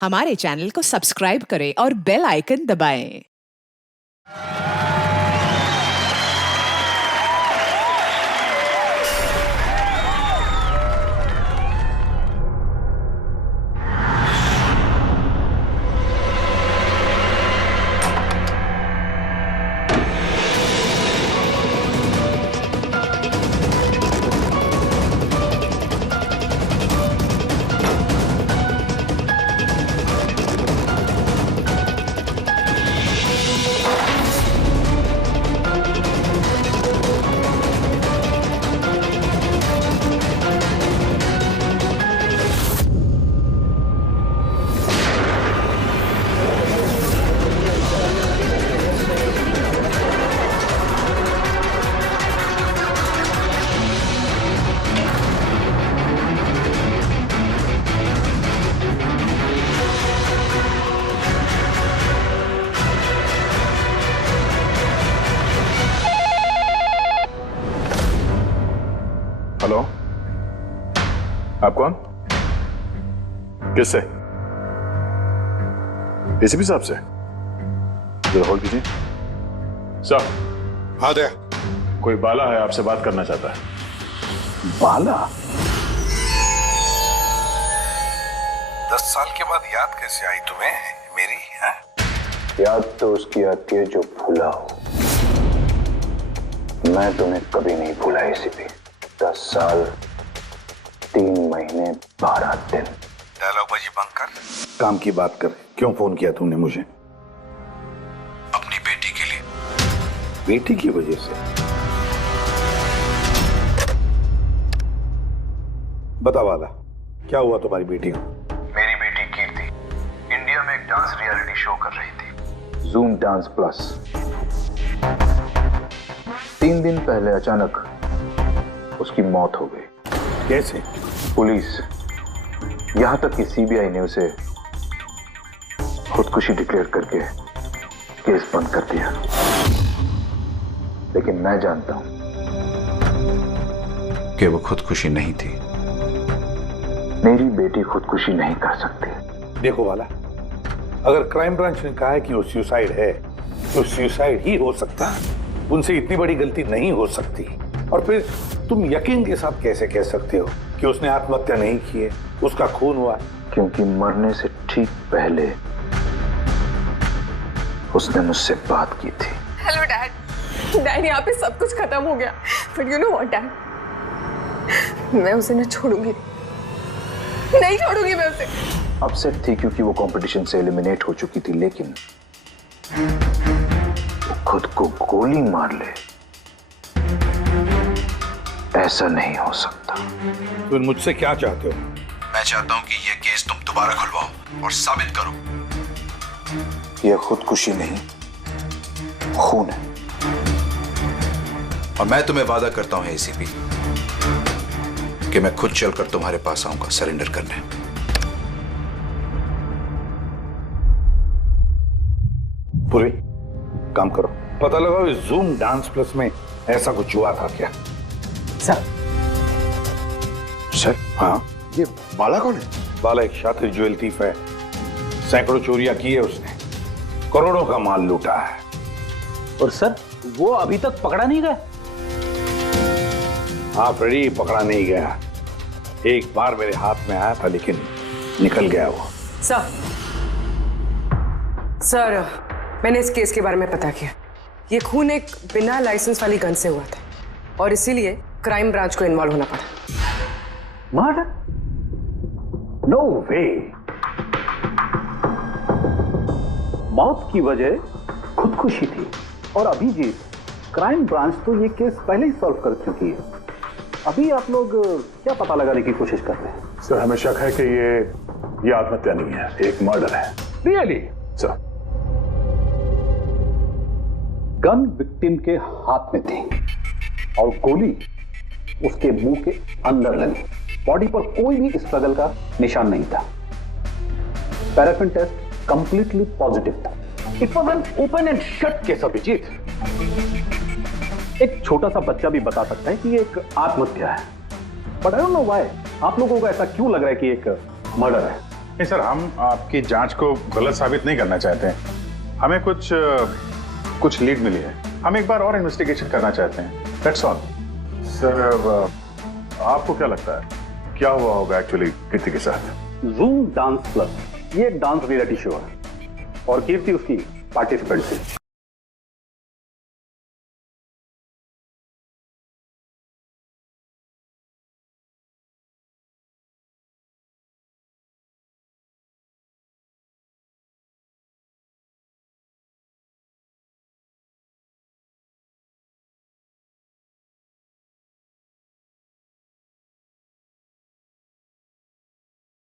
हमारे चैनल को सब्सक्राइब करें और बेल आइकन दबाएं। हेलो, आप कौन? किससे? एसीपी साहब से? जरा होल्ड कीजिए। साहब। हाँ दया। कोई बाला है, आपसे बात करना चाहता है। बाला? 10 साल के बाद याद कैसे आई तुम्हें मेरी? है? याद तो उसकी आती है जो भूला हो। मैं तुम्हें कभी नहीं भूला एसीपी। 10 साल 3 महीने 12 दिन। डायलॉग बाजी बंद कर, काम की बात कर। क्यों फोन किया तूने मुझे? अपनी बेटी के लिए। बेटी की वजह से? बता वाला, क्या हुआ तुम्हारी बेटी को? मेरी बेटी कीर्ति इंडिया में एक डांस रियलिटी शो कर रही थी, जूम डांस प्लस। 3 दिन पहले अचानक उसकी मौत हो गई। कैसे? पुलिस, यहां तक कि सीबीआई ने उसे खुदकुशी डिक्लेयर करके केस बंद कर दिया। लेकिन मैं जानता हूं कि वो खुदकुशी नहीं थी। मेरी बेटी खुदकुशी नहीं कर सकती। देखो वाला, अगर क्राइम ब्रांच ने कहा है कि वो सुसाइड है तो सुसाइड ही हो सकता है। उनसे इतनी बड़ी गलती नहीं हो सकती। और फिर तुम यकीन के साथ कैसे कह सकते हो कि उसने आत्महत्या नहीं की है, उसका खून हुआ? क्योंकि मरने से ठीक पहले उसने मुझसे बात की थी। Hello dad. डैड, यहाँ पे सब कुछ खत्म हो गया। But you know what dad, मैं उसे न छोड़ूंगी, नहीं छोड़ूंगी मैं उसे। अपसेट थी क्योंकि वो कंपटीशन से एलिमिनेट हो चुकी थी, लेकिन वो खुद को गोली मार ले, ऐसा नहीं हो सकता। तुम मुझसे क्या चाहते हो? मैं चाहता हूँ कि ये केस तुम दोबारा खुलवाओ और साबित करो यह खुदकुशी नहीं, खून है। और मैं तुम्हें वादा करता हूँ एसीपी कि मैं खुद चलकर तुम्हारे पास आऊंगा सरेंडर करने। पूरी काम करो, पता लगाओ इस जूम डांस प्लस में ऐसा कुछ हुआ था क्या? सर? हाँ, ये बाला कौन है? बाला एक शातिर ज्वेल थीफ है। सैकड़ों चोरियां की है उसने, करोड़ों का माल लूटा है। और सर, वो अभी तक पकड़ा नहीं गया? हाँ फ्रेडी, पकड़ा नहीं गया। एक बार मेरे हाथ में आया था लेकिन निकल गया वो। सर, मैंने इस केस के बारे में पता किया। ये खून एक बिना लाइसेंस वाली गन से हुआ था और इसीलिए क्राइम ब्रांच को इन्वॉल्व होना पड़ा। मर्डर? नो वे। मौत की वजह खुदकुशी थी। और अभिजीत, क्राइम ब्रांच तो ये केस पहले ही सॉल्व कर चुकी है। अभी आप लोग क्या पता लगाने की कोशिश कर रहे हैं? सर, हमें शक है कि ये आत्महत्या नहीं है, एक मर्डर है। रियली? सर, गन विक्टिम के हाथ में थी और गोली उसके मुंह के अंदर लगी। बॉडी पर कोई भी स्ट्रगल का निशान नहीं था। पैराफिन टेस्ट कंप्लीटली पॉजिटिव था। It was an open and shut case Abhijit. एक छोटा सा बच्चा भी बता सकता है कि ये एक आत्महत्या है। But I don't know why आप लोगों को ऐसा क्यों लग रहा है कि एक मर्डर है। नहीं सर, हम आपकी जांच को गलत साबित नहीं करना चाहते हैं। हमें कुछ लीड मिली है, हम एक बार और इन्वेस्टिगेशन करना चाहते हैं, दैट्स ऑल। सर आपको क्या लगता है क्या हुआ होगा एक्चुअली कीर्ति के साथ? जूम डांस प्लस ये एक डांस रियलिटी शो है और कीर्ति उसकी पार्टिसिपेंट थी।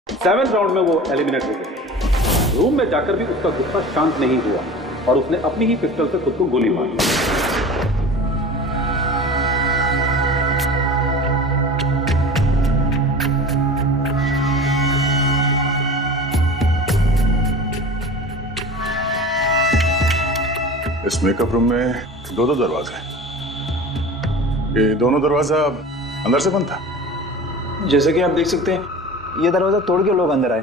सेवेंथ राउंड में वो एलिमिनेट हो गई। रूम में जाकर भी उसका गुस्सा शांत नहीं हुआ और उसने अपनी ही पिस्टल से खुद को गोली मारी। इस मेकअप रूम में दो दरवाजे हैं। ये दोनों दरवाजा अंदर से बंद था। जैसे कि आप देख सकते हैं ये दरवाजा तोड़ के लोग अंदर आए,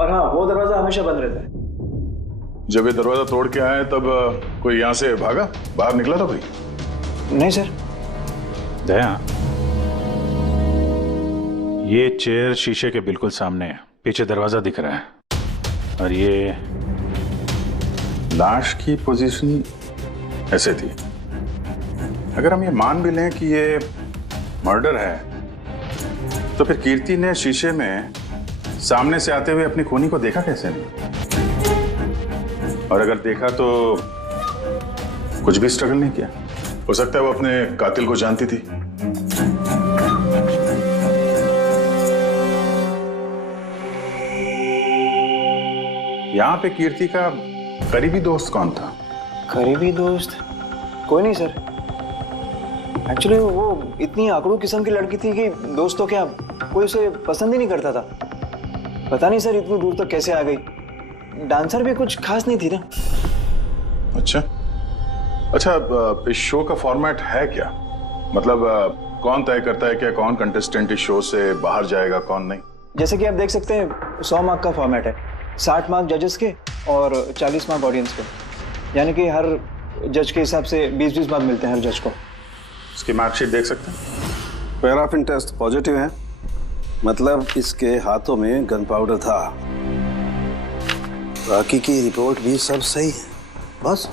और हाँ वो दरवाजा हमेशा बंद रहता है। जब ये दरवाजा तोड़ के आए तब कोई यहां से भागा, बाहर निकला था कोई? नहीं सर। दया, ये चेयर शीशे के बिल्कुल सामने है, पीछे दरवाजा दिख रहा है, और ये लाश की पोजीशन ऐसे थी। अगर हम ये मान भी लें कि ये मर्डर है तो फिर कीर्ति ने शीशे में सामने से आते हुए अपनी खूनी को देखा कैसे नहीं? और अगर देखा तो कुछ भी स्ट्रगल नहीं किया? हो सकता है वो अपने कातिल को जानती थी। यहां पे कीर्ति का करीबी दोस्त कौन था? करीबी दोस्त कोई नहीं सर। एक्चुअली वो इतनी आकड़ू किस्म की लड़की थी कि दोस्त तो क्या कोई उसे पसंद ही नहीं करता था। पता नहीं सर इतनी दूर तक कैसे आ गई। डांसर भी कुछ खास नहीं थी ना। अच्छा, इस शो का फॉर्मेट है क्या? मतलब कौन तय करता है क्या कौन कंटेस्टेंट इस शो से बाहर जाएगा कौन नहीं? जैसे कि आप देख सकते हैं 100 मार्क का फॉर्मेट है, 60 मार्क जजेस के और 40 मार्क ऑडियंस के। यानी कि हर जज के हिसाब से 20-20 मार्क मिलते हैं हर जज को। इसकी मार्कशीट देख सकते हैं। पैराफिन टेस्ट पॉजिटिव है, मतलब इसके हाथों में गन पाउडर था। बाकी की रिपोर्ट भी सब सही है। बस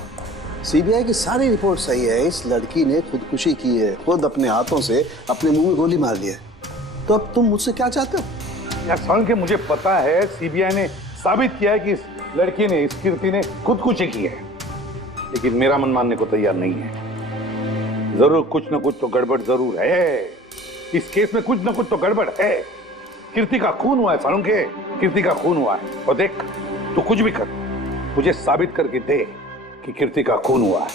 सीबीआई की सारी रिपोर्ट सही है। इस लड़की ने खुदकुशी की है, खुद अपने हाथों से अपने मुंह में गोली मार दी है। तो अब तुम मुझसे क्या चाहते हो? यार सुन के मुझे पता है सीबीआई ने साबित किया है कि इस लड़की ने, इस कीर्ति ने खुदकुशी की है, लेकिन मेरा मन मानने को तैयार नहीं है। जरूर कुछ ना कुछ तो गड़बड़ जरूर है। इस केस में कुछ ना कुछ तो गड़बड़ है। कीर्ति का खून हुआ है सारुण के, कीर्ति का खून हुआ है। और देख तू कुछ भी कर, मुझे साबित करके दे कि कीर्ति का खून हुआ है।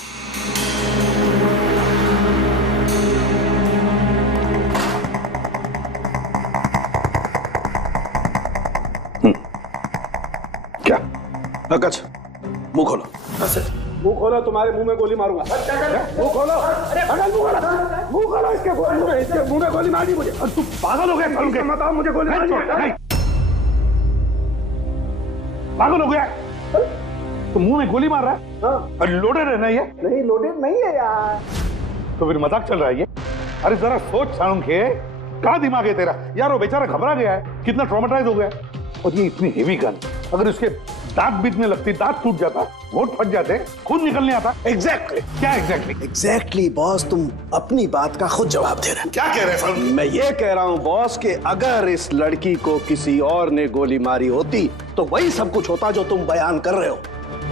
क्या? अकच, मुंह खोलो। मुंह खोलो, तुम्हारे मुंह में गोली मारूंगा। मुंह खोलो, मुंह खोलो, इसके मुंह में गोली मारी मुझे। तू पागल हो गया सारुण के? बताओ मुझे गोली मारी है। पागल हो गया? तो मुंह में गोली मार रहा है? हाँ। और लोडेड है ना ये? नहीं लोडेड नहीं है यार। तो फिर मजाक चल रहा है ये? अरे जरा सोच सारुण के, कहाँ दिमाग है तेरा? यार वो बेचारा घबरा गया है, कितना ट्रॉमेटाइज हो गया है। और ये इतनी हेवी गन, अगर उसके दांत बीतने लगती, दांत टूट जाता, होंठ फट जाते, खून निकलने आता। एग्जैक्टली। क्या एग्जैक्टली? एग्जैक्टली बॉस, तुम अपनी बात का खुद जवाब दे रहे हो। क्या कह रहे हैं सारुण? मैं ये कह रहा हूँ बॉस कि अगर इस लड़की को किसी और ने गोली मारी होती तो वही सब कुछ होता जो तुम बयान कर रहे हो।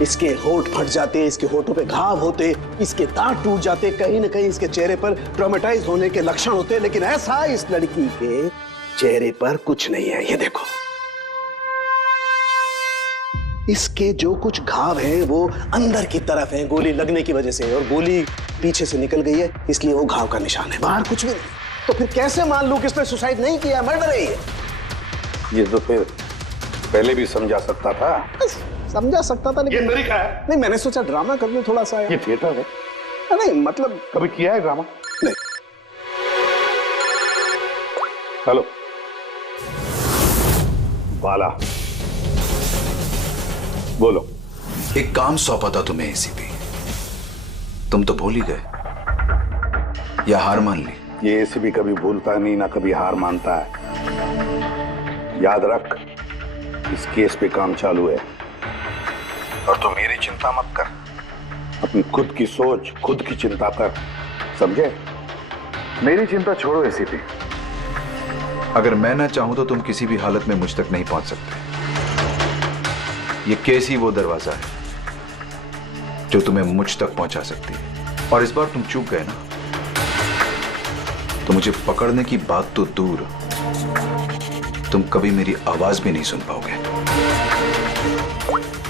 इसके होंठ फट जाते, इसके होठों पे घाव होते, इसके दांत टूट जाते, कहीं ना कहीं इसके चेहरे पर ट्रॉमेटाइज होने के लक्षण होते, लेकिन ऐसा इस लड़की के चेहरे पर कुछ नहीं है। ये देखो, इसके जो कुछ घाव हैं वो अंदर की तरफ हैं गोली लगने की वजह से, और गोली पीछे से निकल गई है, इसलिए वो घाव का निशान है, बाहर कुछ भी नहीं। तो फिर कैसे मान लूं कि इसने सुसाइड नहीं किया, मर्डर है ये? ये तो फिर पहले भी समझा सकता था। समझा सकता था, लेकिन ये तरीका है। नहीं, मैंने सोचा ड्रामा कर लूं थोड़ा सा। ये थिएटर है। नहीं मतलब कभी किया है ड्रामा? नहीं। हेलो बाला, बोलो। एक काम सौंपा था तुम्हें एसीपी, तुम तो भूल ही गए या हार मान ली? ये एसीपी कभी भूलता नहीं ना कभी हार मानता है। याद रख, इस केस पे काम चालू है और तू मेरी चिंता मत कर, अपनी खुद की सोच, खुद की चिंता कर, समझे? मेरी चिंता छोड़ो एसीपी। अगर मैं ना चाहूं तो तुम किसी भी हालत में मुझ तक नहीं पहुंच सकते। ये केस ही वो दरवाजा है जो तुम्हें मुझ तक पहुंचा सकती है, और इस बार तुम चूक गए ना तो मुझे पकड़ने की बात तो दूर, तुम कभी मेरी आवाज भी नहीं सुन पाओगे।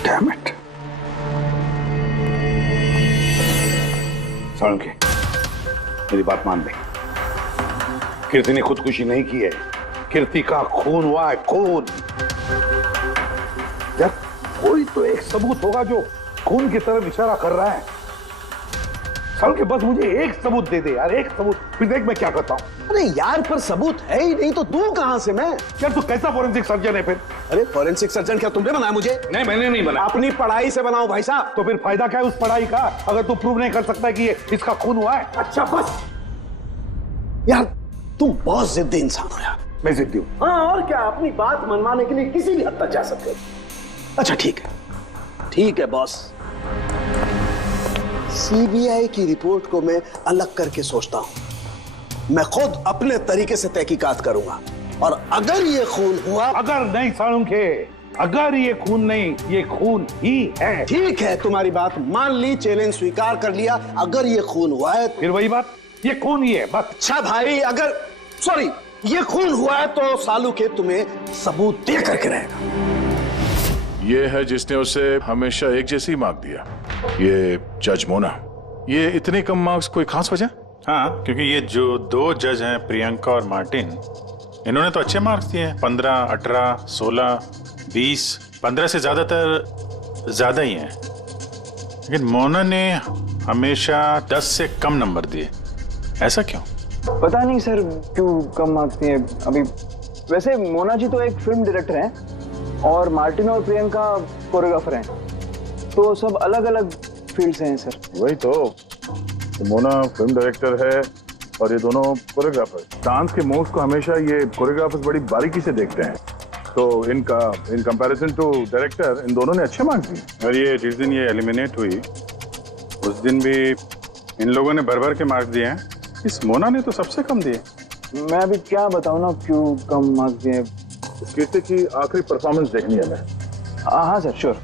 Damn it. साळुंखे, मेरी बात मान ले। कीर्ति ने खुदकुशी नहीं की है, कीर्ति का खून हुआ है, खून। यार कोई तो एक सबूत होगा जो खून की तरफ इशारा कर रहा है। साळुंखे बस मुझे एक सबूत दे दे यार, एक सबूत, फिर देख मैं क्या करता हूं। अरे यार पर सबूत है ही नहीं तो दूं कहां से मैं? यार तू कैसा फोरेंसिक सर्जन है फिर? अरे फोरेंसिक सर्जन क्या तुमने बनाया मुझे? नहीं, मैंने नहीं बनाया। अपनी पढ़ाई से बनाओ भाई साहब। तो फिर फायदा क्या है उस पढ़ाई का अगर तू प्रूव नहीं कर सकता कि ये इसका खून हुआ है? अच्छा बस यार, तुम बहुत जिद्दी इंसान हो यार। मैं जिद्दी हूं? हाँ और क्या, अपनी बात मनवाने के लिए किसी भी हद तक जा सकते हो। अच्छा ठीक है, ठीक है बॉस। सीबीआई की रिपोर्ट को मैं अलग करके सोचता हूं। मैं खुद अपने तरीके से तहकीकात करूंगा, और अगर ये खून हुआ। अगर नहीं साळुंखे, अगर ये खून नहीं, ये खून ही है। ठीक है, तुम्हारी बात मान ली, चैलेंज स्वीकार कर लिया। अगर ये खून हुआ है फिर वही बात, ये खून ही है बस। अच्छा भाई, अगर सॉरी ये खून हुआ है तो साळुंखे तुम्हें सबूत दे करके रहेगा। ये है जिसने उसे हमेशा एक जैसी मार्क दिया, ये जज मोना। ये इतने कम मार्क्स कोई खास वजह? हाँ, क्योंकि ये जो दो जज हैं, प्रियंका और मार्टिन, इन्होंने तो अच्छे मार्क्स दिए हैं। 15, 18, 16, 20, 15 से ज्यादातर ज्यादा ही हैं। लेकिन मोना ने हमेशा 10 से कम नंबर दिए, ऐसा क्यों? पता नहीं सर क्यों कम मार्क्स दिए अभी। वैसे मोना जी तो एक फिल्म डायरेक्टर हैं और मार्टिन और प्रियंका कोरियोग्राफर हैं, तो सब अलग अलग फील्ड से हैं सर। वही तो मोना फिल्म डायरेक्टर है और ये दोनों कोरियोग्राफर। डांस के मूव्स को हमेशा ये कोरियोग्राफर्स बड़ी बारीकी से देखते हैं, तो इन कंपैरिजन टू डायरेक्टर इन दोनों ने अच्छे मार्क्स दिए। और ये जिस दिन ये एलिमिनेट हुई उस दिन भी इन लोगों ने भर भर के मार्क्स दिए हैं, इस मोना ने तो सबसे कम दिए। मैं अभी क्या बताऊं ना क्यों कम मार्क्स दिए। कीर्ति की आखिरी परफॉर्मेंस देखनी है मैं। हाँ सर, श्योर।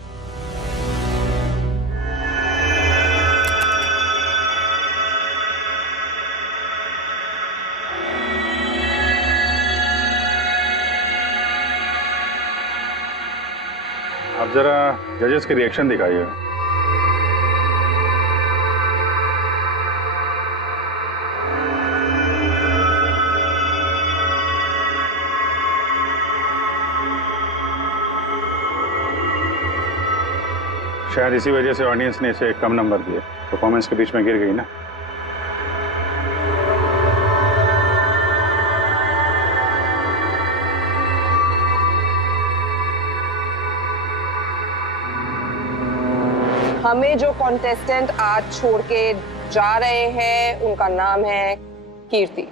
आप जरा जजेस के रिएक्शन दिखाइए। शायद इसी वजह से ऑडियंस ने इसे कम नंबर दिए, परफॉर्मेंस के बीच में गिर गई ना। हमें जो कॉन्टेस्टेंट आज छोड़ के जा रहे हैं उनका नाम है कीर्ति।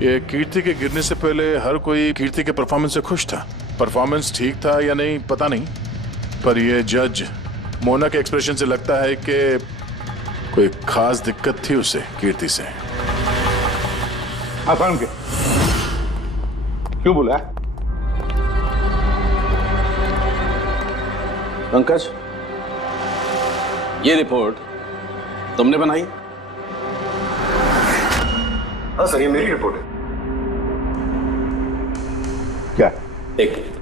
ये कीर्ति के गिरने से पहले हर कोई कीर्ति के परफॉर्मेंस से खुश था। परफॉर्मेंस ठीक था या नहीं पता नहीं, पर ये जज मोना के एक्सप्रेशन से लगता है कि कोई खास दिक्कत थी उसे कीर्ति से। आसान के क्यों बोला? पंकज, ये रिपोर्ट तुमने बनाई? हाँ सर, ये मेरी रिपोर्ट है। क्या? एक मिनट।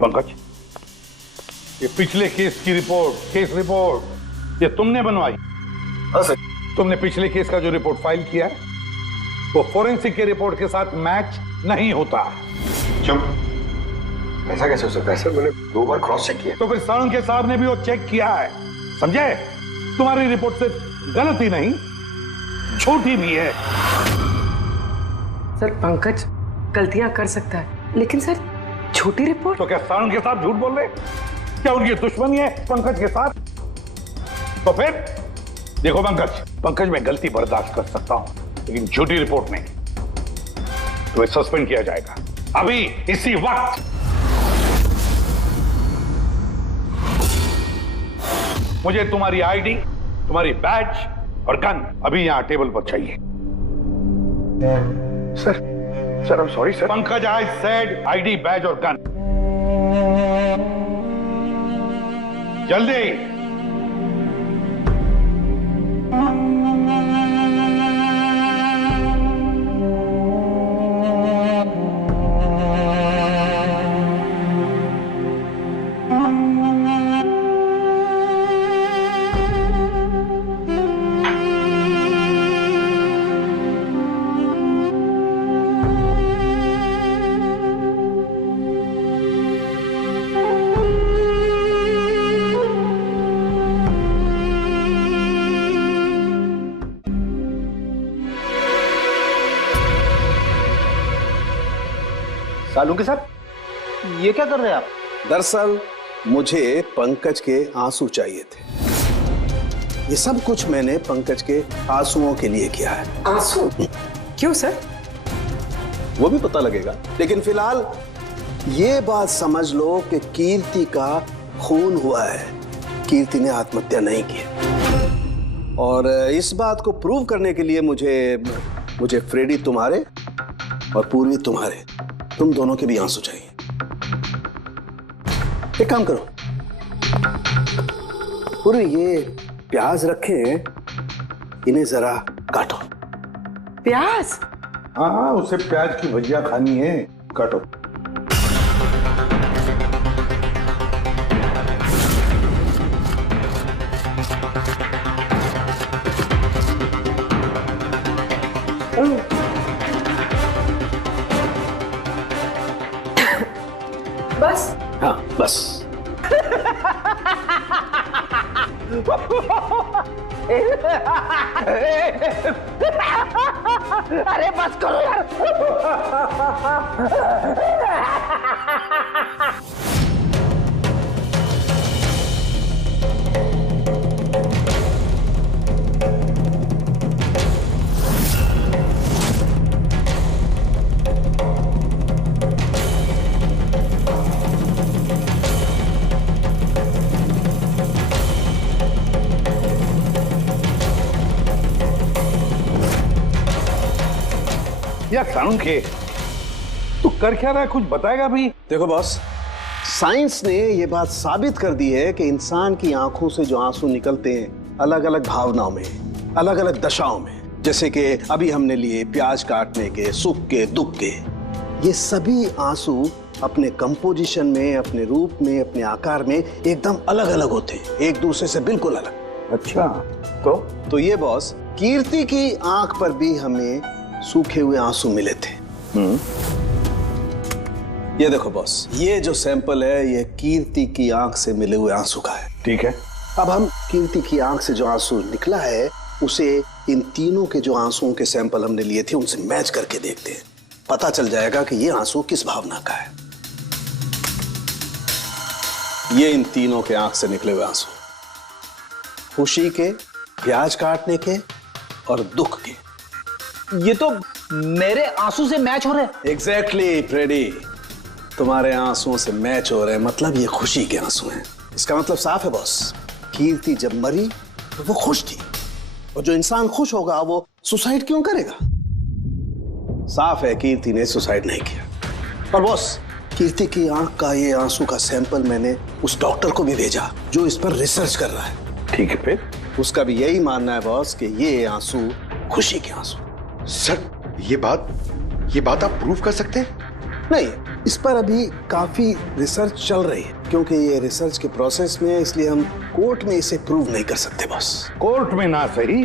पंकज, ये पिछले केस की रिपोर्ट, केस रिपोर्ट ये तुमने बनवाई? हाँ सर। तुमने पिछले केस का जो रिपोर्ट फाइल किया है वो फोरेंसिक के रिपोर्ट के साथ मैच नहीं होता। क्यों? ऐसा कैसे हो सकता है सर? मैंने 2 बार क्रॉस चेक किया। तो फिर साळुंखे साहब ने भी वो चेक किया है, समझे? तुम्हारी रिपोर्ट सिर्फ गलत ही नहीं, झूठी भी है। सर पंकज गलतियां कर सकता है, लेकिन सर छोटी रिपोर्ट। तो क्या साळुंखे साहब झूठ बोल रहे? क्या उनकी दुश्मनी है पंकज के साथ? तो फिर देखो पंकज मैं गलती बर्दाश्त कर सकता हूं, लेकिन झूठी रिपोर्ट नहीं। तो सस्पेंड किया जाएगा अभी इसी वक्त। मुझे तुम्हारी आईडी, तुम्हारी बैज और गन अभी यहां टेबल पर चाहिए। Sir I am sorry sir. Pankaj, I said ID, badge और गन। जल्दी। साळुंखे साहब, ये क्या कर रहे हैं आप? दरअसल मुझे पंकज के आंसू चाहिए थे। ये सब कुछ मैंने पंकज के आंसुओं के लिए किया है। आंसू? क्यों सर? वो भी पता लगेगा, लेकिन फिलहाल ये बात समझ लो कि कीर्ति का खून हुआ है। कीर्ति ने आत्महत्या नहीं की। और इस बात को प्रूव करने के लिए मुझे फ्रेडी तुम्हारे और पूर्वी तुम्हारे, तुम दोनों के भी आंसू चाहिए। एक काम करो, पूरी ये प्याज रखे हैं, इन्हें जरा काटो। प्याज? हाँ, उसे प्याज की भजिया खानी है, काटो। बस? हाँ बस। अरे बस करो यार। यार साळुंखे, तू कर क्या रहा है, कुछ बताएगा भी? देखो बॉस, साइंस ने ये बात साबित कर दी है कि इंसान की आंखों से जो आंसू निकलते हैं अलग अलग भावनाओं में, अलग अलग दशाओं में, जैसे कि अभी हमने लिए प्याज काटने के, सुख के, दुख के, ये सभी आंसू अपने कंपोजिशन में, अपने रूप में, अपने आकार में एकदम अलग अलग होते हैं, एक दूसरे से बिल्कुल अलग। अच्छा, तो ये बॉस, कीर्ति की आंख पर भी हमें सूखे हुए आंसू मिले थे। ये देखो बॉस, ये जो सैंपल है ये कीर्ति की आंख से मिले हुए आंसू का है। ठीक है। अब हम कीर्ति की आंख से जो आंसू निकला है उसे इन तीनों के जो आंसुओं के सैंपल हमने लिए थे उनसे मैच करके देखते हैं, पता चल जाएगा कि ये आंसू किस भावना का है। ये इन तीनों के आंख से निकले हुए आंसू, खुशी के, प्याज काटने के और दुख के। ये तो मेरे आंसू से मैच हो रहे हैं। एग्जैक्टली फ्रेडी, तुम्हारे आंसुओं से मैच हो रहे हैं, मतलब ये खुशी के आंसू हैं। इसका मतलब साफ है बॉस, कीर्ति जब मरी तो वो खुश थी, और जो इंसान खुश होगा वो सुसाइड क्यों करेगा? साफ है कीर्ति ने सुसाइड नहीं किया। और बॉस, कीर्ति की आंख का ये आंसू का सैंपल मैंने उस डॉक्टर को भी भेजा जो इस पर रिसर्च कर रहा है। ठीक है, फिर उसका भी यही मानना है बॉस कि ये आंसू खुशी के आंसू। सर, ये बात आप प्रूव कर सकते हैं? नहीं, इस पर अभी काफी रिसर्च चल रही है, क्योंकि ये रिसर्च के प्रोसेस में है, इसलिए हम कोर्ट में इसे प्रूव नहीं कर सकते बॉस। कोर्ट में ना सही,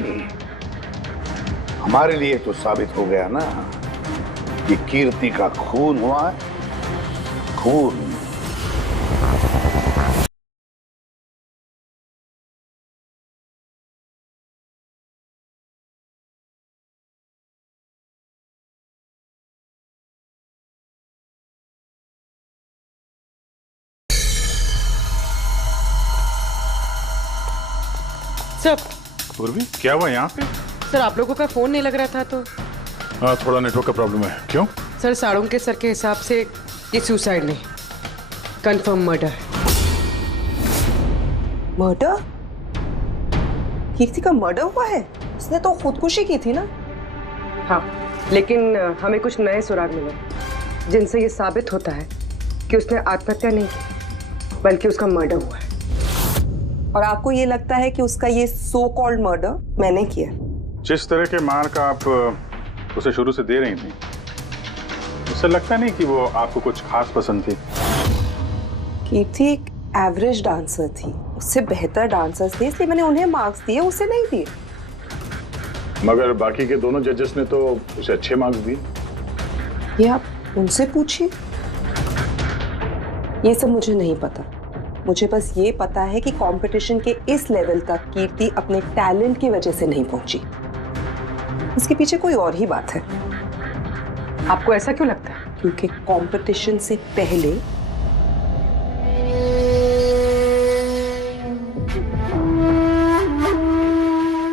हमारे लिए तो साबित हो गया ना कि कीर्ति का खून हुआ है, खून। सर पूर्वी क्या हुआ यहाँ पे? सर आप लोगों का फोन नहीं लग रहा था तो। हाँ, थोड़ा नेटवर्क का प्रॉब्लम है। क्यों? सर साड़ोंके सर के हिसाब से ये सुसाइड नहीं, कंफर्म मर्डर है। मर्डर? कीर्ति का मर्डर हुआ है? उसने तो खुदकुशी की थी ना? हाँ, लेकिन हमें कुछ नए सुराग मिले जिनसे ये साबित होता है कि उसने आत्महत्या नहीं की बल्कि उसका मर्डर हुआ है। और आपको ये लगता है कि उसका ये सो कॉल्ड मर्डर मैंने किया? जिस तरह के मार्क आप उसे शुरू से दे रही थी, उससे लगता नहीं कि वो आपको कुछ खास पसंद थी। कीर्ति एक एवरेज डांसर थी, उससे बेहतर डांसर्स थे इसलिए मैंने उन्हें मार्क्स दिए, उसे नहीं दिए। मगर बाकी के दोनों जजेस ने तो उसे अच्छे मार्क्स दिए। ये आप उनसे पूछिए, ये सब मुझे नहीं पता। मुझे बस ये पता है कि कंपटीशन के इस लेवल तक कीर्ति अपने टैलेंट की वजह से नहीं पहुंची। इसके पीछे कोई और ही बात है। आपको ऐसा क्यों लगता है? क्योंकि कंपटीशन से पहले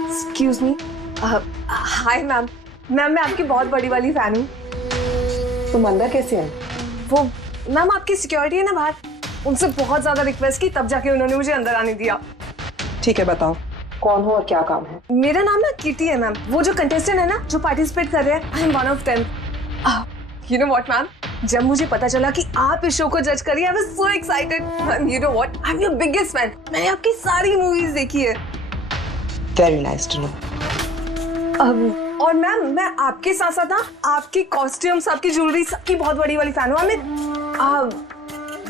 excuse me, hi ma'am. Ma'am मैं आपकी बहुत बड़ी वाली फैन हूँ। तुम अंदर कैसे आए? वो मैम आपकी सिक्योरिटी है ना बाहर, उनसे बहुत ज्यादा रिक्वेस्ट की तब जाके उन्होंने मुझे अंदर आने दिया। ठीक है, बताओ कौन हो और क्या काम है? मेरा नाम ना कीर्ति है मैम। वो जो कंटेस्टेंट है ना जो पार्टिसिपेट कर रहे हैं, I am one of them. You know what ma'am, जब मुझे पता चला कि आप इस शो को जज करिए, I was so excited. Ma'am you know what, I am your biggest fan. मैंने आपकी सारी मूवीज देखी है। Very nice to know. और मैम मैं आपके साथ साथ ना आपकी कॉस्ट्यूम्स, आपकी ज्वेलरी, सबकी बहुत बड़ी वाली फैन हूँ।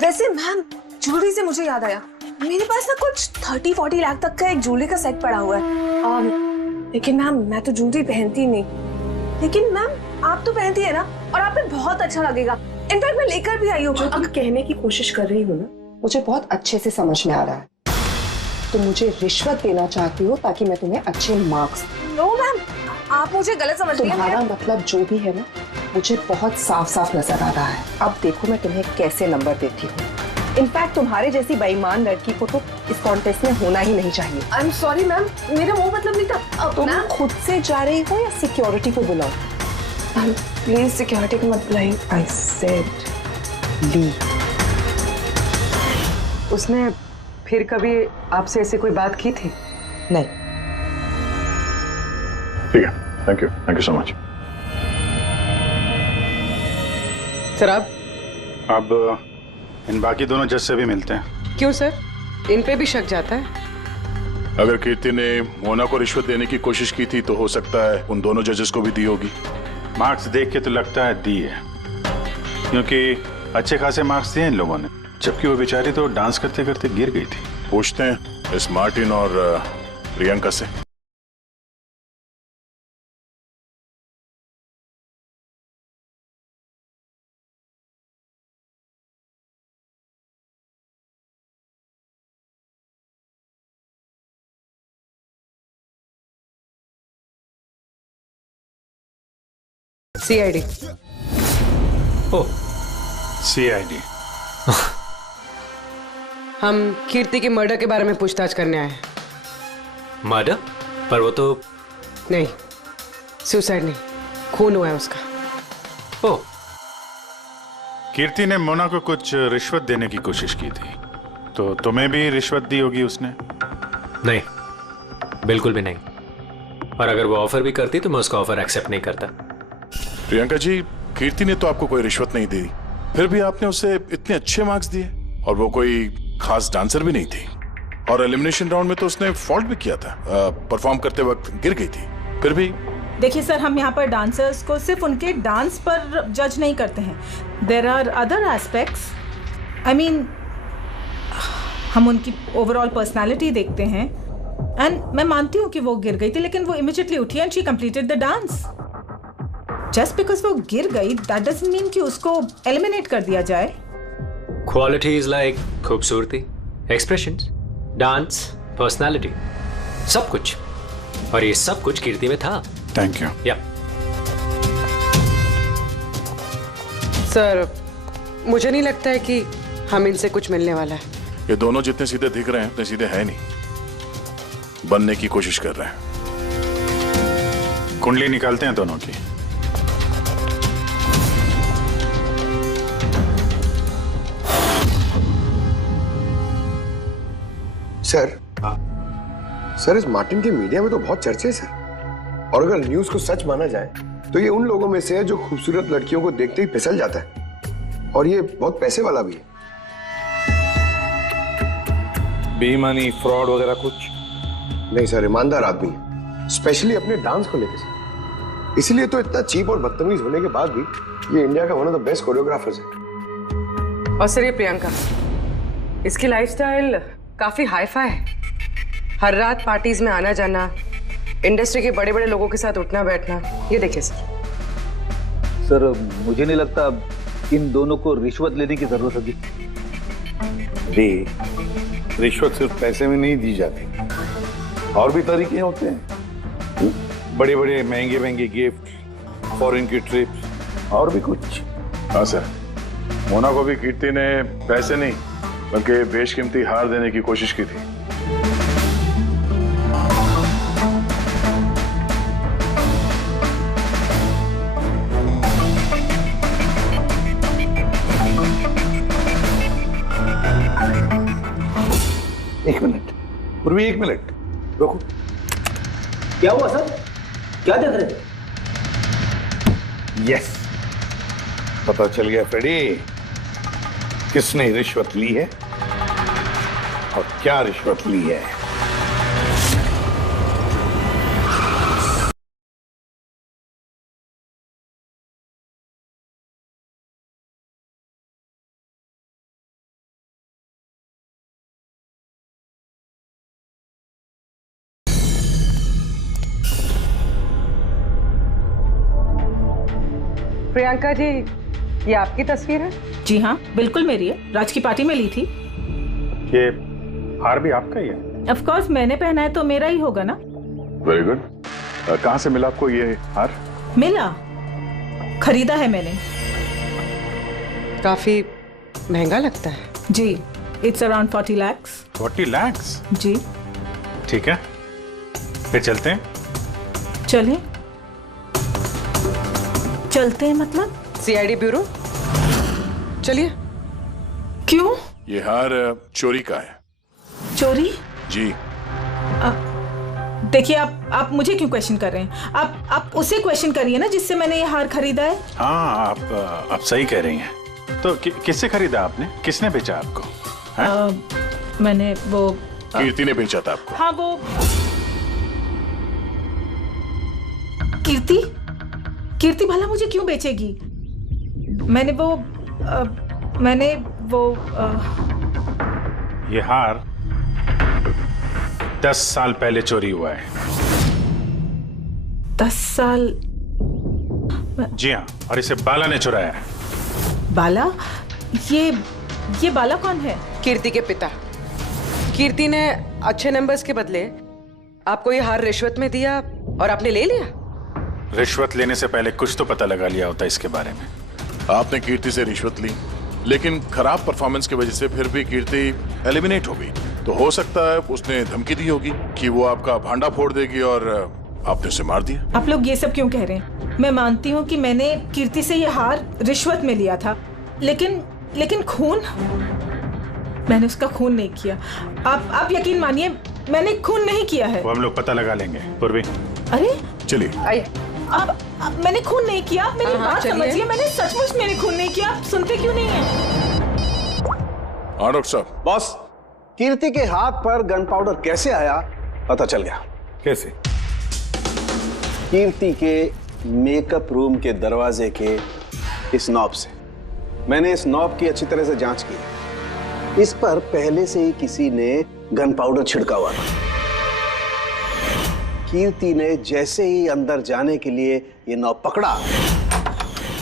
वैसे मैम ज्वेलरी से मुझे याद आया, मेरे पास ना कुछ 30-40 लाख तक का एक ज्वेलरी का सेट पड़ा हुआ है। लेकिन मैम मैं तो ज्वेलरी पहनती नहीं। लेकिन मैम आप तो पहनती है ना, और आप पे बहुत अच्छा लगेगा। इनफैक्ट मैं लेकर भी आई हूँ। जो तुम कहने की कोशिश कर रही हो ना, मुझे बहुत अच्छे से समझ में आ रहा है। तुम मुझे रिश्वत देना चाहती हो ताकि मैं तुम्हें अच्छे मार्क्स। नो मैम, आप मुझे गलत समझ रही हैं। तुम्हारा मतलब जो भी है ना, मुझे बहुत साफ साफ नजर आ रहा है। अब देखो मैं तुम्हें कैसे नंबर देती हूँ। इनफैक्ट तुम्हारे जैसी बेईमान लड़की को तो इस कॉन्टेस्ट में होना ही नहीं चाहिए। आई एम सॉरी मैम, मेरा वो मतलब नहीं था। तुम खुद से जा रही हो या सिक्योरिटी को बुलाओ? प्लीज सिक्योरिटी को मत बुलाइए। आई सेड ली। उसने फिर कभी आपसे ऐसी कोई बात की थी? नहीं। ठीक है, thank you so much. Sir अब इन बाकी दोनों जज से भी मिलते हैं। क्यों सर, इन पे भी शक जाता है? अगर कीर्ति ने मोना को रिश्वत देने की कोशिश की थी तो हो सकता है उन दोनों जजेस को भी दी होगी। मार्क्स देख के तो लगता है दी है, क्योंकि अच्छे खासे मार्क्स दिए इन लोगों ने, जबकि वो बेचारी तो डांस करते करते गिर गई थी। पूछते हैं इस मार्टिन और प्रियंका से। CID। ओ, CID। हम कीर्ति के मर्डर के बारे में पूछताछ करने आए हैं। मर्डर? पर वो तो नहीं, सुसाइड नहीं, खून हुआ है उसका। ओ, कीर्ति ने मोना को कुछ रिश्वत देने की कोशिश की थी, तो तुम्हें भी रिश्वत दी होगी उसने? नहीं, बिल्कुल भी नहीं। और अगर वो ऑफर भी करती तो मैं उसका ऑफर एक्सेप्ट नहीं करता। प्रियंका जी, कीर्ति ने तो आपको कोई रिश्वत नहीं दी, फिर भी आपने उसे इतने अच्छे मार्क्स दिए, और वो कोई खास डांसर भी नहीं थी, और एलिमिनेशन राउंड में तो उसने फॉल्ट भी किया था, परफॉर्म करते वक्त गिर गई थी, फिर भी। देखिए सर, हम यहाँ पर डांसर्स को सिर्फ उनके डांस पर जज नहीं करते हैं। There are other aspects. I mean, हम उनकी ओवरऑल पर्सनालिटी देखते हैं, एंड मैं मानती हूँ कि वो गिर गई थी, लेकिन वो इमीडिएटली उठी and she completed the dance. Just because वो गिर गई दैट डजंट मीन कि उसको एलिमिनेट कर दिया जाए। क्वालिटीज लाइक खूबसूरती, एक्सप्रेशंस, डांस, पर्सनालिटी, सब कुछ, और ये सब कुछ कीर्ति में था। Thank you. या सर, मुझे नहीं लगता है कि हम इनसे कुछ मिलने वाला है। ये दोनों जितने सीधे दिख रहे हैं उतने सीधे हैं नहीं, बनने की कोशिश कर रहे हैं। कुंडली निकालते हैं दोनों की। सर इस मार्टिन के मीडिया में तो बहुत चर्चे हैं सर, और अगर न्यूज को सच माना जाए तो ये उन लोगों में से है जो खूबसूरत लड़कियों को देखते ही फिसल जाता है, और ये बहुत पैसे वाला भी है। बेईमानी, फ्रॉड वगैरह कुछ नहीं सर, ईमानदार आदमी है, स्पेशली अपने डांस को लेकर सर। इसीलिए तो इतना चीप और बदतमीज होने के बाद भी ये इंडिया का one of the best choreographers है। और सर, ये प्रियंका, इसकी लाइफस्टाइल काफी हाई-फाई है। हर रात पार्टीज में आना जाना, इंडस्ट्री के बड़े बड़े लोगों के साथ उठना बैठना। ये देखिए सर, मुझे नहीं लगता इन दोनों को रिश्वत लेने की जरूरत होगी। रिश्वत सिर्फ पैसे में नहीं दी जाती, और भी तरीके होते हैं। बड़े बड़े महंगे महंगे गिफ्ट, फॉरेन की ट्रिप्स, और भी कुछ। हाँ सर, मोना को भी कीर्ति ने पैसे नहीं बल्कि बेशकीमती हार देने की कोशिश की थी। एक मिनट पूर्वी, एक मिनट रुको। क्या हुआ सर? क्या देख रहे थे? यस, पता चल गया फ्रेडी, किसने रिश्वत ली है और क्या रिश्वत ली है। प्रियंका जी, ये आपकी तस्वीर है? जी हाँ, बिल्कुल मेरी है। राज की पार्टी में ली थी। ये हार भी आपका ही है? ऑफ कोर्स, मैंने पहना है तो मेरा ही होगा ना। Very good. कहाँ से मिला आपको ये हार? मिला, खरीदा है मैंने। काफी महंगा लगता है। जी, इट्स अराउंड 40 लाख। 40 लाख? जी। ठीक है, फिर चलते हैं। चलें? चलते हैं मतलब? CID bureau. चलिए। क्यों? ये हार चोरी का है। चोरी? जी। देखिए, आप मुझे क्यों क्वेश्चन कर रहे हैं? आप उसे क्वेश्चन करिए ना जिससे मैंने ये हार खरीदा है। हाँ, आप सही कह रही हैं। तो किससे खरीदा आपने? किसने बेचा आपको? मैंने वो कीर्ति ने बेचा था आपको। हाँ, वो कीर्ति भला मुझे क्यों बेचेगी? मैंने वो ये हार 10 साल पहले चोरी हुआ है। 10 साल? जी हाँ, और इसे बाला ने चुराया है। बाला? ये बाला कौन है? कीर्ति के पिता। कीर्ति ने अच्छे नंबर्स के बदले आपको ये हार रिश्वत में दिया और आपने ले लिया। रिश्वत लेने से पहले कुछ तो पता लगा लिया होता इसके बारे में। आपने कीर्ति से रिश्वत ली, लेकिन खराब परफॉर्मेंस की वजह से फिर भी कीर्ति एलिमिनेट हो गई। तो हो सकता है उसने धमकी दी होगी कि वो आपका भांडा फोड़ देगी और आपने उसे मार दिया। आप लोग ये सब क्यों कह रहे हैं? मैं मानती हूँ कि मैंने कीर्ति से ये हार रिश्वत में लिया था, लेकिन खून? मैंने उसका खून नहीं किया। आप यकीन मानिए, मैंने खून नहीं किया है। वो हम लोग पता लगा लेंगे। पूर्वी, अरे चलिए। आइए। अब मैंने खून नहीं किया। आप मेरी बात समझिए, मैंने सचमुच मैंने खून नहीं किया। आप सुनते क्यों नहीं हैं? हाँ डॉक्टर साहब। बॉस, कीर्ति के हाथ पर गन पाउडर कैसे आया पता चल गया। कैसे? कीर्ति के मेकअप रूम के दरवाजे के इस नॉब से। मैंने इस नॉब की अच्छी तरह से जांच की। इस पर पहले से ही किसी ने गन पाउडर छिड़का हुआ था। कीर्ति ने जैसे ही अंदर जाने के लिए ये नॉब पकड़ा,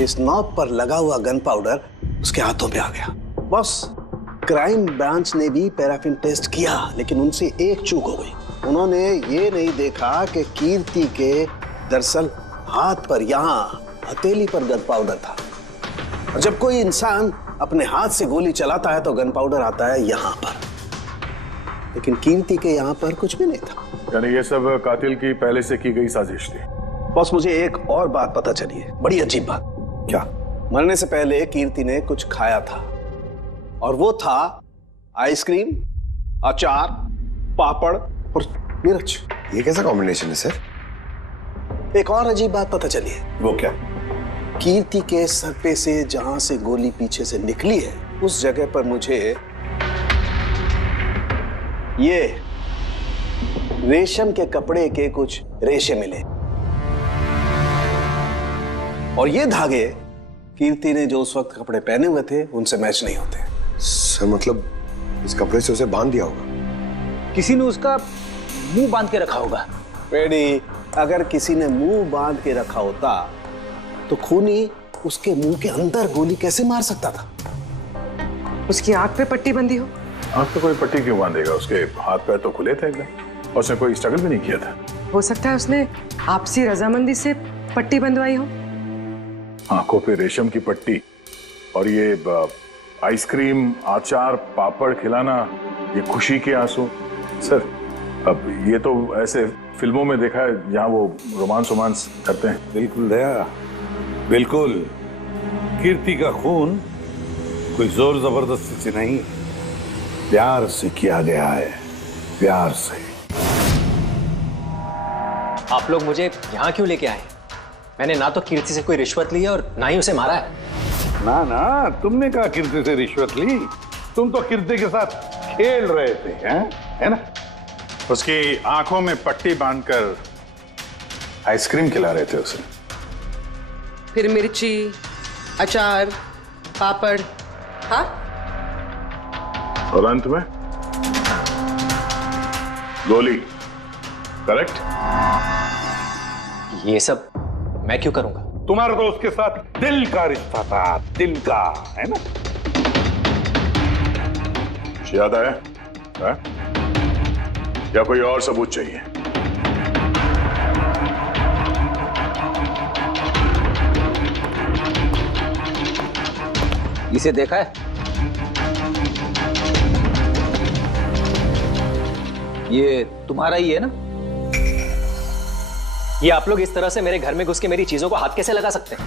इस नॉब पर लगा हुआ गन पाउडर उसके हाथों पे आ गया। बॉस, क्राइम ब्रांच ने भी पैराफिन टेस्ट किया, लेकिन उनसे एक चूक हो गई। उन्होंने ये नहीं देखा कि कीर्ति के दरअसल हाथ पर, यहाँ हथेली पर गन पाउडर था। और जब कोई इंसान अपने हाथ से गोली चलाता है तो गन पाउडर आता है यहाँ पर, लेकिन कीर्ति के यहाँ पर कुछ भी नहीं था। यानी ये सब कातिल की पहले से की गई साजिश थी। बॉस, मुझे एक और बात पता चली है, बड़ी अजीब बात। क्या? मरने से पहले कीर्ति ने कुछ खाया था, और वो था आइसक्रीम, अचार, पापड़ और मिर्च। ये कैसा कॉम्बिनेशन है सर? एक और अजीब बात पता चली है। वो क्या? कीर्ति के सर पे से जहां से गोली पीछे से निकली है, उस जगह पर मुझे ये रेशम के कपड़े के कुछ रेशे मिले, और ये धागे कीर्ति ने जो उस वक्त कपड़े पहने हुए थे उनसे मैच नहीं होते। सर मतलब इस कपड़े से उसे बांध दिया होगा? किसी ने उसका मुंह बांध के रखा होगा। पेडी, अगर किसी ने मुंह बांध के रखा होता तो खूनी उसके मुंह के अंदर गोली कैसे मार सकता था? उसकी आंख पे पट्टी बंधी हो? आंख पे कोई पट्टी क्यों बांधेगा? उसके हाथ पैर तो खुले थे एकदम, और उसने कोई स्ट्रगल भी नहीं किया था। हो सकता है उसने आपसी रजामंदी से पट्टी बंधवाई हो। आंखों पे रेशम की पट्टी और ये आइसक्रीम, आचार, पापड़ खिलाना, ये खुशी के आंसू। सर, अब ये तो ऐसे फिल्मों में देखा है जहां वो रोमांस करते हैं। बिल्कुल दया, बिल्कुल। कीर्ति का खून कोई जोर जबरदस्ती से नहीं, प्यार से किया गया है, प्यार से। आप लोग मुझे यहाँ क्यों लेके आए? मैंने ना तो कीर्ति से कोई रिश्वत ली है और ना ही उसे मारा है। ना ना, तुमने कहा कीर्ति से रिश्वत ली? तुम तो कीर्ति के साथ खेल रहे थे, हैं? है ना? उसकी आंखों में पट्टी बांधकर आइसक्रीम खिला रहे थे उसे। फिर मिर्ची, अचार, पापड़, हाँ? और अंत में गोली। करेक्ट? ये सब मैं क्यों करूंगा? तुम्हारा तो उसके साथ दिल का रिश्ता था, दिल का, है ना? याद आया? है? या कोई और सबूत चाहिए? इसे देखा है? ये तुम्हारा ही है ना? ये आप लोग इस तरह से मेरे घर में घुस के मेरी चीजों को हाथ कैसे लगा सकते हैं?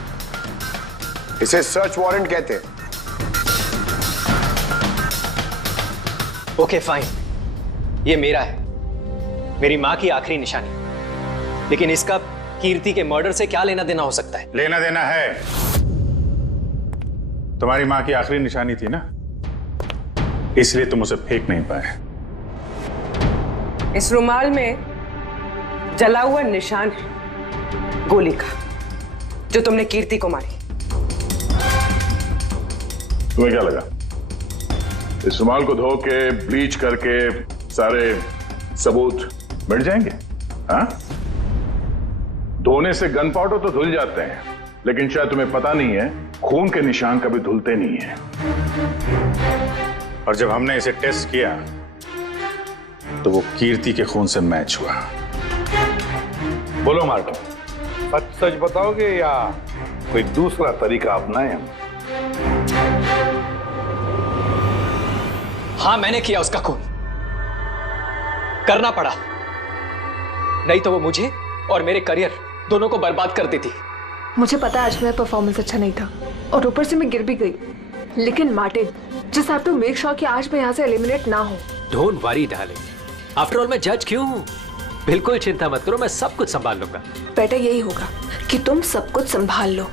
इसे सर्च वारंट कहते हैं। ओके फाइन, ये मेरा है, मेरी मां की आखिरी निशानी। लेकिन इसका कीर्ति के मर्डर से क्या लेना देना हो सकता है? लेना देना है। तुम्हारी मां की आखिरी निशानी थी ना, इसलिए तुम उसे फेंक नहीं पाए। इस रुमाल में जला हुआ निशान है गोली का, जो तुमने कीर्ति को मारी। तुम्हें क्या लगा इस रुमाल को धो के ब्लीच करके सारे सबूत मिट जाएंगे? हाँ? धोने से गन पाउडर तो धुल जाते हैं, लेकिन शायद तुम्हें पता नहीं है खून के निशान कभी धुलते नहीं है। और जब हमने इसे टेस्ट किया तो वो कीर्ति के खून से मैच हुआ। बोलो मार्को, सच सच बताओगे या कोई दूसरा तरीका अपनाएं हम? हाँ, मैंने किया उसका खून, करना पड़ा, नहीं तो वो मुझे और मेरे करियर दोनों को बर्बाद कर देती। मुझे पता है आज मेरा परफॉर्मेंस अच्छा नहीं था और ऊपर से मैं गिर भी गई, लेकिन Martin, just have to make sure कि आज मैं यहाँ से एलिमिनेट ना हो। Don't worry darling, after all मैं जज क्यों हूँ? बिल्कुल चिंता मत करो, मैं सब कुछ संभाल लूंगा। बेटा यही होगा कि तुम सब कुछ संभाल लो,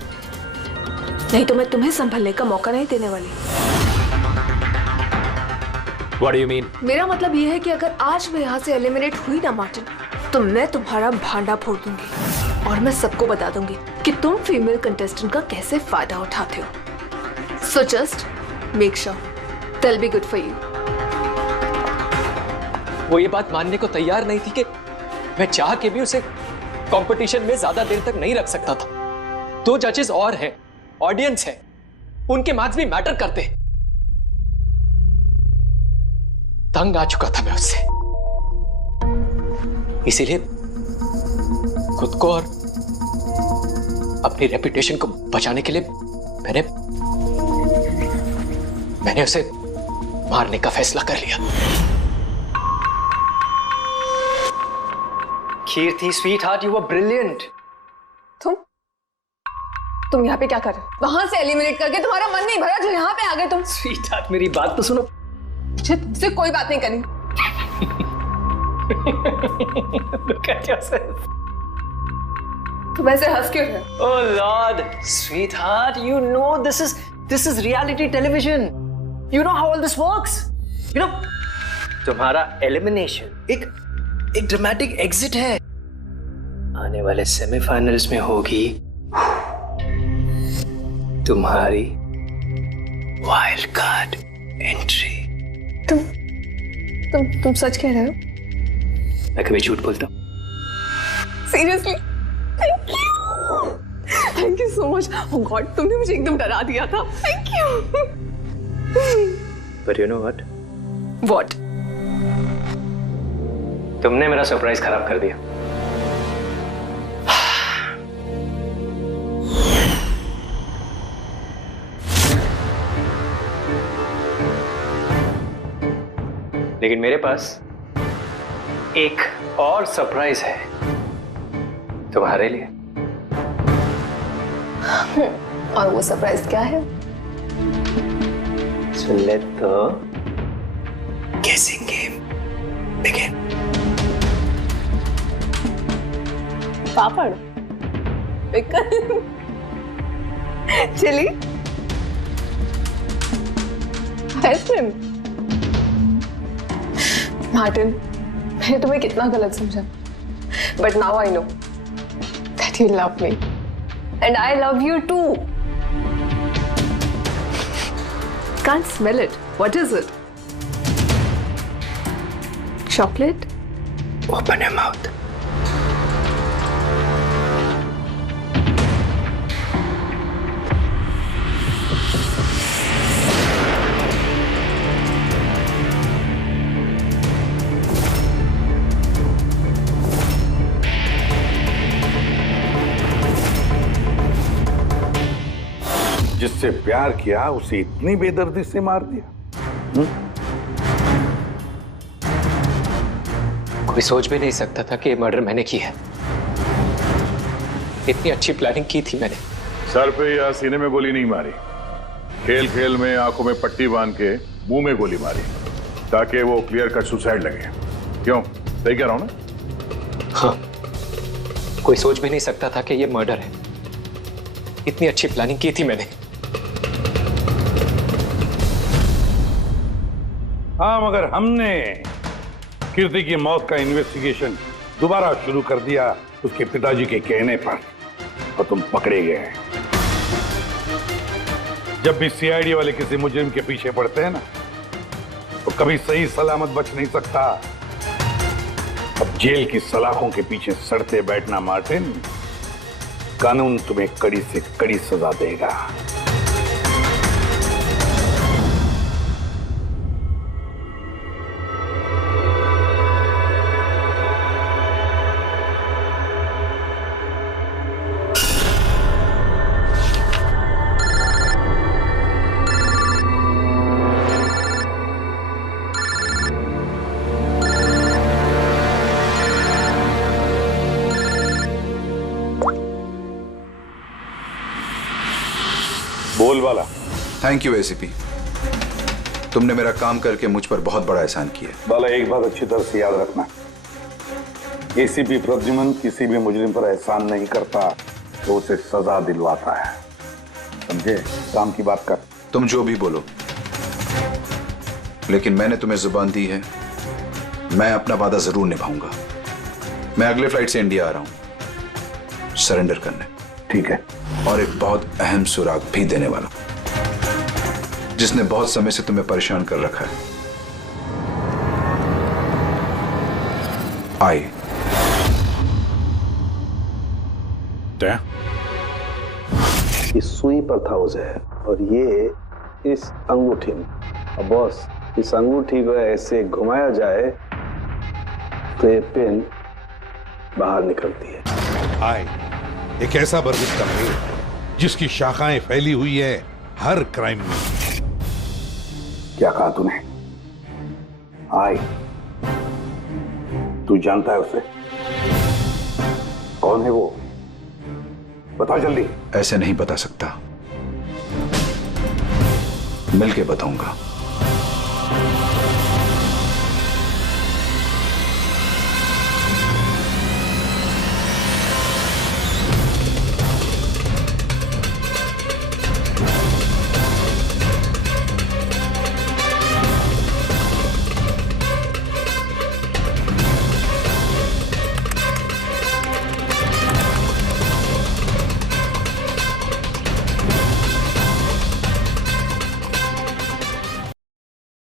नहीं तो मैं तुम्हें संभालने का मौका नहीं देने वाली। What do you mean? मेरा मतलब ये है कि अगर आज मैं यहाँ से एलिमिनेट हुई ना मार्टिन, तो मैं तुम्हारा भांडा फोड़ दूंगी और मैं सबको बता दूंगी कि तुम फीमेल कंटेस्टेंट का कैसे फायदा उठाते हो। So just make sure that be good for you. वो ये बात मानने को तैयार नहीं थी कि मैं चाह के भी उसे कंपटीशन में ज्यादा देर तक नहीं रख सकता था। 2 जजेस और हैं, ऑडियंस है, उनके मार्क्स भी मैटर करते हैं। तंग आ चुका था मैं उससे, इसीलिए खुद को और अपनी रेपुटेशन को बचाने के लिए मैंने उसे मारने का फैसला कर लिया। कीर्ति स्वीटहार्ट, यू वर ब्रिलियंट। तुम यहाँ पे क्या कर रहे हो? वहां से एलिमिनेट करके तुम्हारा मन नहीं भरा जो यहाँ पे आ गए तुम। स्वीटहार्ट मेरी बात तो सुनो। मुझे तुमसे कोई बात नहीं करनी। Look at yourself. तुम ऐसे हंस क्यों रहे हो? Oh Lord, sweetheart, you know this is reality television. You know how all this works. You know, तुम्हारा एलिमिनेशन एक ड्रामेटिक एग्जिट है। आने वाले सेमीफाइनल्स में होगी तुम्हारी वाइल्ड कार्ड एंट्री। तुम सच कह रहे हो? मैं कभी झूठ बोलता हूँ? Seriously? Thank you so much. Oh God, तुमने मुझे एकदम डरा दिया था। Thank you. But you know what? What? तुमने मेरा सरप्राइज खराब कर दिया। लेकिन मेरे पास एक और सरप्राइज है तुम्हारे लिए। और वो सरप्राइज क्या है? So let the guessing game begin. Papad, pickle, chilli, ice cream. Martin, मैंने तुम्हें कितना गलत समझा, but now I know that you love me and I love you too. Can't smell it. What is it? Chocolate? Open your mouth. जिससे प्यार किया उसे इतनी बेदर्दी से मार दिया। कोई सोच भी नहीं सकता था कि ये मर्डर मैंने किया है। इतनी अच्छी प्लानिंग की थी मैंने। सर पे या सीने में गोली नहीं मारी, खेल खेल में आंखों में पट्टी बांध के मुंह में गोली मारी ताकि वो क्लियर कट सुसाइड लगे। क्यों, सही कह रहा हूं ना? हाँ, कोई सोच भी नहीं सकता था कि ये मर्डर है। इतनी अच्छी प्लानिंग की थी मैंने। हाँ, मगर हमने कीर्ति की मौत का इन्वेस्टिगेशन दोबारा शुरू कर दिया उसके पिताजी के कहने पर, और तुम पकड़े गए। जब भी सीआईडी वाले किसी मुजरिम के पीछे पड़ते हैं ना, तो कभी सही सलामत बच नहीं सकता। अब जेल की सलाखों के पीछे सड़ते बैठना मार्टिन, कानून तुम्हें कड़ी से कड़ी सजा देगा। बोल वाला। थैंक यू एसीपी, तुमने मेरा काम करके मुझ पर बहुत बड़ा एहसान किया। बाला, एक बात अच्छी तरह से याद रखना, एसीपी प्रद्युमन किसी भी मुजरिम पर एहसान नहीं करता तो उसे सजा दिलवाता है, समझे? काम की बात कर। तुम जो भी बोलो, लेकिन मैंने तुम्हें जुबान दी है, मैं अपना वादा जरूर निभाऊंगा। मैं अगले फ्लाइट से इंडिया आ रहा हूं सरेंडर करने। ठीक है। और एक बहुत अहम सुराग भी देने वाला, जिसने बहुत समय से तुम्हें परेशान कर रखा है। आइए। क्या? ये सुई पर था उसे और ये इस अंगूठी में। और बॉस, इस अंगूठी को ऐसे घुमाया जाए तो ये पिन बाहर निकलती है। आए एक ऐसा बरगद का पेड़ जिसकी शाखाएं फैली हुई है हर क्राइम में। क्या कहा तूने? आए, तू जानता है उसे? कौन है वो? बता जल्दी। ऐसे नहीं बता सकता, मिलके बताऊंगा।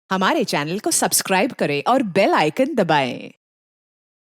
हमारे चैनल को सब्सक्राइब करें और बेल आइकन दबाएं।